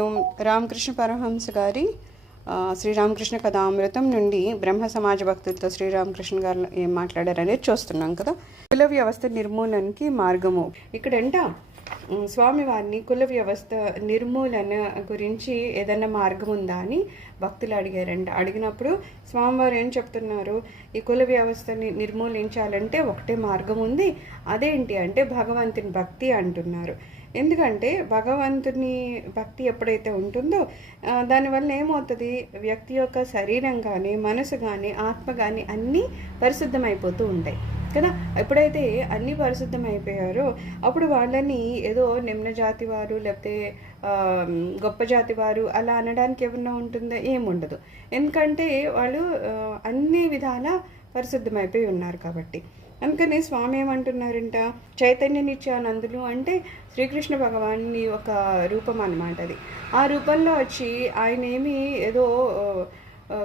నేను రామకృష్ణ పరమహంస గారి శ్రీరామకృష్ణ కథామృతం నుండి బ్రహ్మ సమాజ భక్తులతో శ్రీరామకృష్ణ గారు ఏం మాట్లాడారనేది చూస్తున్నాం కదా. కుల వ్యవస్థ నిర్మూలనకి మార్గము. ఇక్కడంట స్వామివారిని కుల వ్యవస్థ నిర్మూలన గురించి ఏదైనా మార్గం ఉందా అని భక్తులు అడిగారంట. అడిగినప్పుడు స్వామివారు ఏం చెప్తున్నారు, ఈ కుల వ్యవస్థని నిర్మూలించాలంటే ఒకటే మార్గం ఉంది, అదేంటి అంటే భగవంతుని భక్తి అంటున్నారు. ఎందుకంటే భగవంతుని భక్తి ఎప్పుడైతే ఉంటుందో దానివల్ల ఏమవుతుంది, వ్యక్తి యొక్క శరీరం కానీ మనసు కానీ ఆత్మ కానీ అన్నీ పరిశుద్ధమైపోతూ ఉంటాయి కదా. ఎప్పుడైతే అన్నీ పరిశుద్ధమైపోయారో అప్పుడు వాళ్ళని ఏదో నిమ్న జాతి వారు లేకపోతే గొప్ప జాతి వారు అలా అనడానికి ఏమన్నా ఉంటుందో ఏముండదు. ఎందుకంటే వాళ్ళు అన్ని విధాల పరిశుద్ధమైపోయి ఉన్నారు కాబట్టి. అందుకని స్వామి ఏమంటున్నారంట, చైతన్య నిత్యానందులు అంటే శ్రీకృష్ణ భగవాన్ని ఒక రూపం అన్నమాట. అది ఆ రూపంలో వచ్చి ఆయన ఏమి ఏదో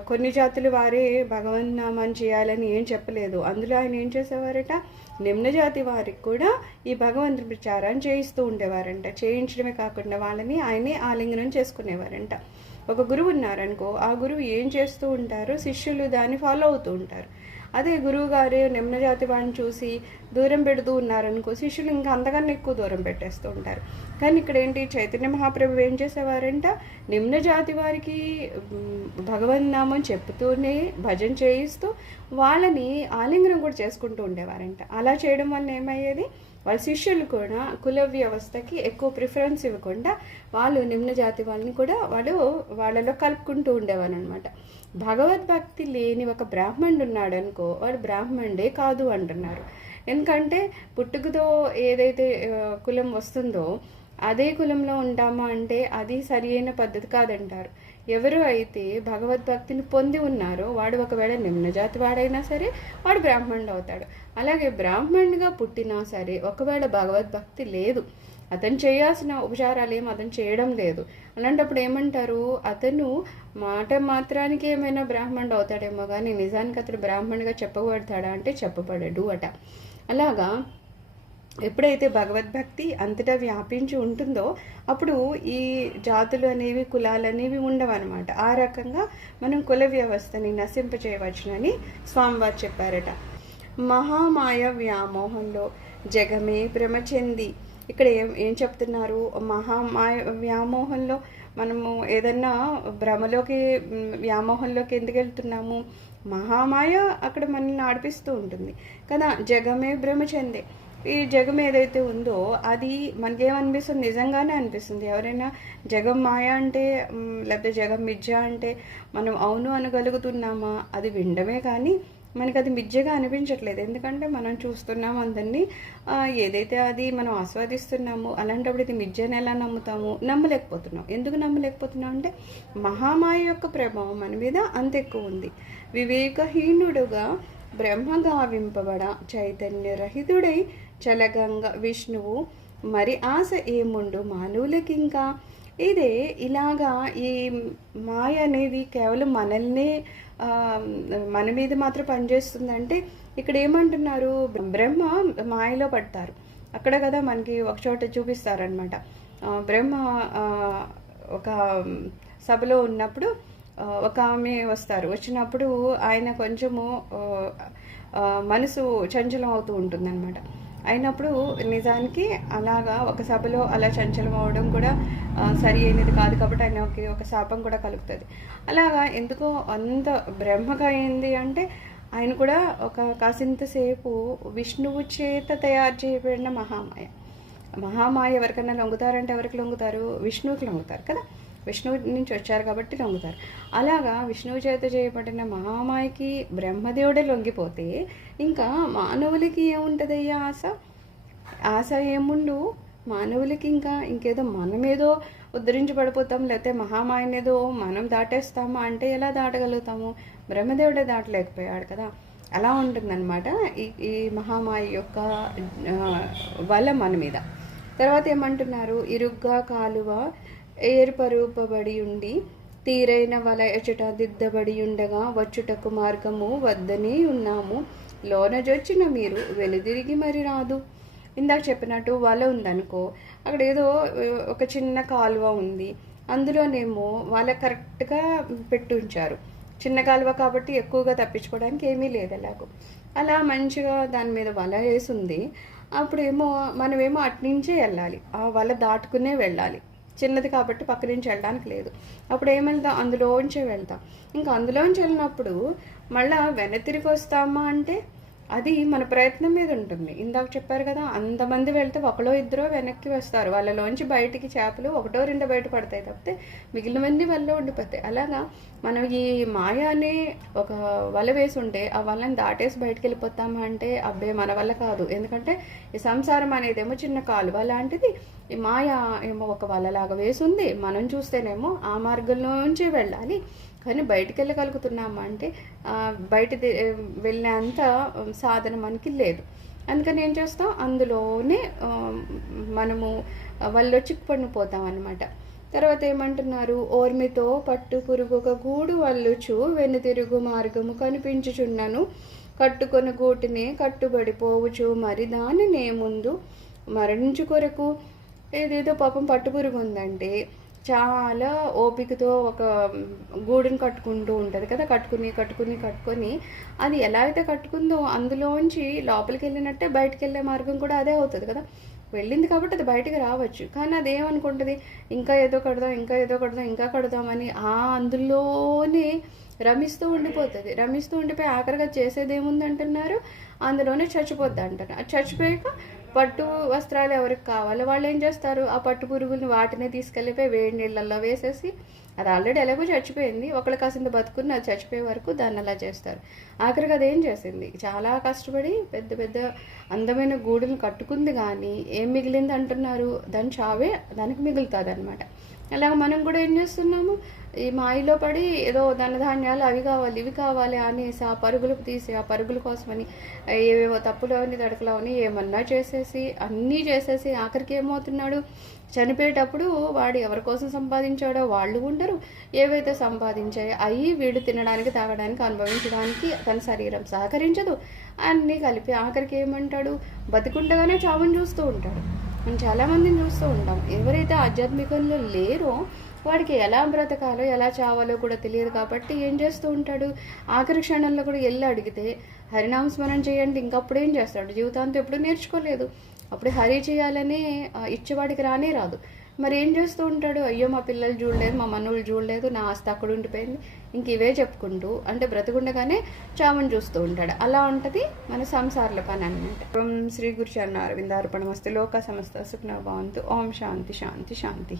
కొన్ని జాతులు వారే భగవన్నామని చేయాలని ఏం చెప్పలేదు. అందులో ఆయన ఏం చేసేవారట, నిమ్న జాతి వారికి కూడా ఈ భగవంతుని ప్రచారాన్ని చేయిస్తూ ఉండేవారంట. చేయించడమే కాకుండా వాళ్ళని ఆయనే ఆలింగనం చేసుకునేవారంట. ఒక గురువు ఉన్నారనుకో, ఆ గురువు ఏం చేస్తూ ఉంటారో శిష్యులు దాన్ని ఫాలో అవుతూ ఉంటారు. అదే గురువు గారు నిమ్న జాతి వాడిని చూసి దూరం పెడుతూ ఉన్నారనుకో, శిష్యులు ఇంకా అంతకన్నా ఎక్కువ దూరం పెట్టేస్తూ ఉంటారు. కానీ ఇక్కడ ఏంటి, చైతన్య మహాప్రభు ఏం చేసేవారంట, నిమ్న జాతి వారికి భగవన్నామం చెప్తూనే భజన చేయిస్తూ వాళ్ళని ఆలింగనం కూడా చేసుకుంటూ ఉండేవారంట. అలా చేయడం వల్ల ఏమయ్యేది, వాళ్ళ శిష్యులు కూడా కుల వ్యవస్థకి ఎక్కువ ప్రిఫరెన్స్ ఇవ్వకుండా వాళ్ళు నిమ్న జాతి వాళ్ళని కూడా వాళ్ళలో కలుపుకుంటూ ఉండేవారు అనమాట. భగవద్భక్తి లేని ఒక బ్రాహ్మణుడు ఉన్నాడు అనుకో, వాడు బ్రాహ్మణుడే కాదు అంటున్నారు. ఎందుకంటే పుట్టుకతో ఏదైతే కులం వస్తుందో అదే కులంలో ఉంటామా అంటే అది సరి అయిన పద్ధతి కాదంటారు. ఎవరు అయితే భగవద్భక్తిని పొంది ఉన్నారో వాడు ఒకవేళ నిమ్న జాతి వాడైనా సరే వాడు బ్రాహ్మణుడు అవుతాడు. అలాగే బ్రాహ్మణుడిగా పుట్టినా సరే ఒకవేళ భగవద్భక్తి లేదు, అతను చేయాల్సిన ఉపచారాలు ఏం అతను చేయడం లేదు, అలాంటప్పుడు ఏమంటారు, అతను మాట మాత్రానికి ఏమైనా బ్రాహ్మణుడు అవుతాడేమో కానీ నిజానికి అతడు బ్రాహ్మణుడిగా చెప్పబడతాడా అంటే చెప్పబడడు అట. అలాగా ఎప్పుడైతే భగవద్భక్తి అంతటా వ్యాపించి ఉంటుందో అప్పుడు ఈ జాతులు అనేవి కులాలు అనేవి ఉండవన్నమాట. ఆ రకంగా మనం కుల వ్యవస్థని నశింపచేయవచ్చునని స్వామివారు చెప్పారట. మహామాయ వ్యామోహంలో జగమే భ్రమ చెంది. ఇక్కడ ఏం చెప్తున్నారు, మహామాయ వ్యామోహంలో మనము ఏదన్నా భ్రమలోకి వ్యామోహంలోకి ఎందుకు వెళ్తున్నాము, మహామాయ అక్కడ మనల్ని నడిపిస్తూ ఉంటుంది కదా. జగమే భ్రమ చెందే, ఈ జగం ఏదైతే ఉందో అది మనకేమనిపిస్తుంది, నిజంగానే అనిపిస్తుంది. ఎవరైనా జగం మాయ అంటే లేకపోతే జగం మిథ్య అంటే మనం అవును అనగలుగుతున్నామా, అది వినడమే కానీ మనకి అది మిథ్యగా అనిపించట్లేదు. ఎందుకంటే మనం చూస్తున్నాము అందరినీ, ఏదైతే అది మనం ఆస్వాదిస్తున్నాము. అలాంటప్పుడు ఇది మిథ్యని ఎలా నమ్ముతాము, నమ్మలేకపోతున్నాం. ఎందుకు నమ్మలేకపోతున్నాం అంటే మహామాయ యొక్క ప్రభావం మన మీద అంత ఎక్కువ ఉంది. వివేకహీనుడుగా బ్రహ్మగావింపబడ చైతన్యరహితుడై చలగంగ విష్ణువు మరి ఆశ ఏముండు మానవులకింకా. ఇదే ఇలాగా ఈ మాయ అనేది కేవలం మనల్నే మన మీద మాత్రం పనిచేస్తుందంటే ఇక్కడ ఏమంటున్నారు, బ్రహ్మ మాయలో పడతారు అక్కడ కదా మనకి ఒక చోట చూపిస్తారనమాట. బ్రహ్మ ఒక సభలో ఉన్నప్పుడు ఒక ఆమె వస్తారు, వచ్చినప్పుడు ఆయన కొంచెము మనసు చంచలం అవుతూ ఉంటుందన్నమాట. అయినప్పుడు నిజానికి అలాగా ఒక సభలో అలా చంచలం అవడం కూడా సరి అయినది కాదు కాబట్టి ఆయనకి ఒక శాపం కూడా కలుగుతుంది. అలాగా ఎందుకో అంత బ్రహ్మగా అయింది అంటే ఆయన కూడా ఒక కాసింతసేపు విష్ణువు చేత తయారు చేయబడిన మహామాయ ఎవరికైనా లొంగుతారంటే ఎవరికి లొంగుతారు, విష్ణువుకి లొంగుతారు కదా. విష్ణువు నుంచి వచ్చారు కాబట్టి లొంగుతారు. అలాగా విష్ణువు చేత చేయబడిన మహామాయకి బ్రహ్మదేవుడే లొంగిపోతే ఇంకా మానవులకి ఏముంటుందయ్యా ఆశ ఏముండు మానవులకి. ఇంకేదో మనమేదో ఉద్ధరించబడిపోతాం, లేకపోతే మహామాయనేదో మనం దాటేస్తామా అంటే ఎలా దాటగలుగుతాము, బ్రహ్మదేవుడే దాటలేకపోయాడు కదా. అలా ఉంటుందన్నమాట ఈ మహామాయ యొక్క వల మన మీద. తర్వాత ఏమంటున్నారు, ఇరుగ్గా కాలువ ఏర్పరూపబడి ఉండి తీరైన వల ఎచట దిద్దబడి ఉండగా వచ్చుటకు మార్గము వద్దని ఉన్నాము, లోనజొచ్చిన మీరు వెనుదిరిగి మరి రాదు. ఇందాక చెప్పినట్టు వల ఉందనుకో, అక్కడ ఏదో ఒక చిన్న కాలువ ఉంది, అందులోనేమో వల కరెక్ట్గా పెట్టి ఉంచారు. చిన్న కాలువ కాబట్టి ఎక్కువగా తప్పించుకోవడానికి ఏమీ లేదు ఎలాగో. అలా మంచిగా దాని మీద వల వేసి ఉంది. అప్పుడేమో మనమేమో అట్నుంచే వెళ్ళాలి, ఆ వల దాటుకునే వెళ్ళాలి. చిన్నది కాబట్టి పక్క నుంచి వెళ్ళడానికి లేదు. అప్పుడు ఏమెళ్తాం, అందులోంచే వెళ్తాం. ఇంకా అందులోంచి వెళ్ళినప్పుడు మళ్ళీ తిరిగి వస్తామా అంటే అది మన ప్రయత్నం మీద ఉంటుంది. ఇందాక చెప్పారు కదా, అంతమంది వెళ్తే ఒకలో ఇద్దరో వెనక్కి వస్తారు. వాళ్ళలోంచి బయటికి చేపలు ఒకటో రెండో బయట పడతాయి తప్పితే మిగిలిన మంది వల్ల ఉండిపోతాయి. అలాగా మనం ఈ మాయ అనే ఒక వల వేసి ఉంటే ఆ వలని దాటేసి బయటకు వెళ్ళిపోతామా అంటే అబ్బే మన వల్ల కాదు. ఎందుకంటే ఈ సంసారం అనేదేమో చిన్న కాలువ లాంటిది, ఈ మాయ ఏమో ఒక వలలాగా వేసింది. మనం చూస్తేనేమో ఆ మార్గంలోంచి వెళ్ళాలి, కానీ బయటికి వెళ్ళగలుగుతున్నామా అంటే బయట వెళ్ళేంత సాధన మనకి లేదు. అందుకని ఏం చేస్తాం, అందులోనే మనము వాళ్ళు చిక్కుపడిపోతాం అన్నమాట. తర్వాత ఏమంటున్నారు, ఓర్మితో పట్టు పురుగుక గూడు అల్లుచు వెనుతిరుగు మార్గము కనిపించుచున్నను, కట్టుకొని గూటినే కట్టుబడిపోవచ్చు మరి దానినే ముందు మరణించు కొరకు. ఏదేదో పాపం పట్టు పురుగు ఉందంటే చాలా ఓపికతో ఒక గూడుని కట్టుకుంటూ ఉంటుంది కదా, కట్టుకొని అది ఎలా అయితే కట్టుకుందో అందులోంచి లోపలికి వెళ్ళినట్టే బయటకు వెళ్ళే మార్గం కూడా అదే అవుతుంది కదా. వెళ్ళింది కాబట్టి అది బయటకు రావచ్చు, కానీ అదేమనుకుంటుంది, ఇంకా ఏదో కడదాం ఇంకా కడదామని అందులోనే రమిస్తూ ఉండిపోయి ఆఖరిగా చేసేది ఏముందంటున్నారు, అందులోనే చచ్చిపోద్ది అంటారు. అది చచ్చిపోయాక పట్టు వస్త్రాలు ఎవరికి కావాలో వాళ్ళు ఏం చేస్తారు, ఆ పట్టు పురుగుల్ని వాటినే తీసుకెళ్ళిపోయి వేడి నీళ్ళల్లో వేసేసి, అది ఆల్రెడీ ఎలాగో చచ్చిపోయింది, ఒకళ్ళు కాసింత బతుకుని అది చచ్చిపోయే వరకు దాన్ని అలా చేస్తారు. ఆఖరికి అదేం చేసింది, చాలా కష్టపడి పెద్ద పెద్ద అందమైన గూడుని కట్టుకుంది, కానీ ఏం మిగిలింది అంటున్నారు, దాని చావే దానికి మిగులుతుంది అనమాట. అలాగ మనం కూడా ఏం చేస్తున్నాము, ఈ మాయలో పడి ఏదో ధనధాన్యాలు అవి కావాలి ఇవి కావాలి అనేసి ఆ పరుగుల కోసమని ఏవేవో తప్పులోని తడకలోని ఏమన్నా చేసేసి అన్నీ చేసేసి ఆఖరికి ఏమవుతున్నాడు, చనిపోయేటప్పుడు వాడు ఎవరి కోసం సంపాదించాడో వాళ్ళు ఉండరు, ఏవైతే సంపాదించాయో అవి వీడు తినడానికి తాగడానికి అనుభవించడానికి తన శరీరం సహకరించదు, అన్నీ కలిపి ఆఖరికి ఏమంటాడు, బతికుండగానే చావుని చూస్తూ ఉంటాడు. మనం చాలామందిని చూస్తూ ఉంటాం, ఎవరైతే ఆధ్యాత్మికంలో లేరో వాడికి ఎలా బ్రతకాలో ఎలా చావాలో కూడా తెలియదు. కాబట్టి ఏం చేస్తూ ఉంటాడు, ఆఖరి క్షణంలో కూడా వెళ్ళి అడిగితే హరినామస్మరణ చేయండి, ఇంకప్పుడేం చేస్తాడు, జీవితాంతం ఎప్పుడు నేర్చుకోలేదు, అప్పుడు హరి చేయాలనే ఇచ్చేవాడికి రాదు. మరి ఏం చేస్తూ ఉంటాడు, అయ్యో మా పిల్లలు చూడలేదు, మా మనవులు చూడలేదు, నా ఆస్తి అక్కడ ఉండిపోయింది, ఇంక ఇవే చెప్పుకుంటూ అంటే బ్రతుకుండగానే చావుని చూస్తూ ఉంటాడు. అలా ఉంటుంది మన సంసారాల పని అన్నమాట. శ్రీ గురు చరణారవింద అర్పణమస్తు. లోక సమస్త సుఖినో భవంతు. ఓం శాంతి శాంతి శాంతి.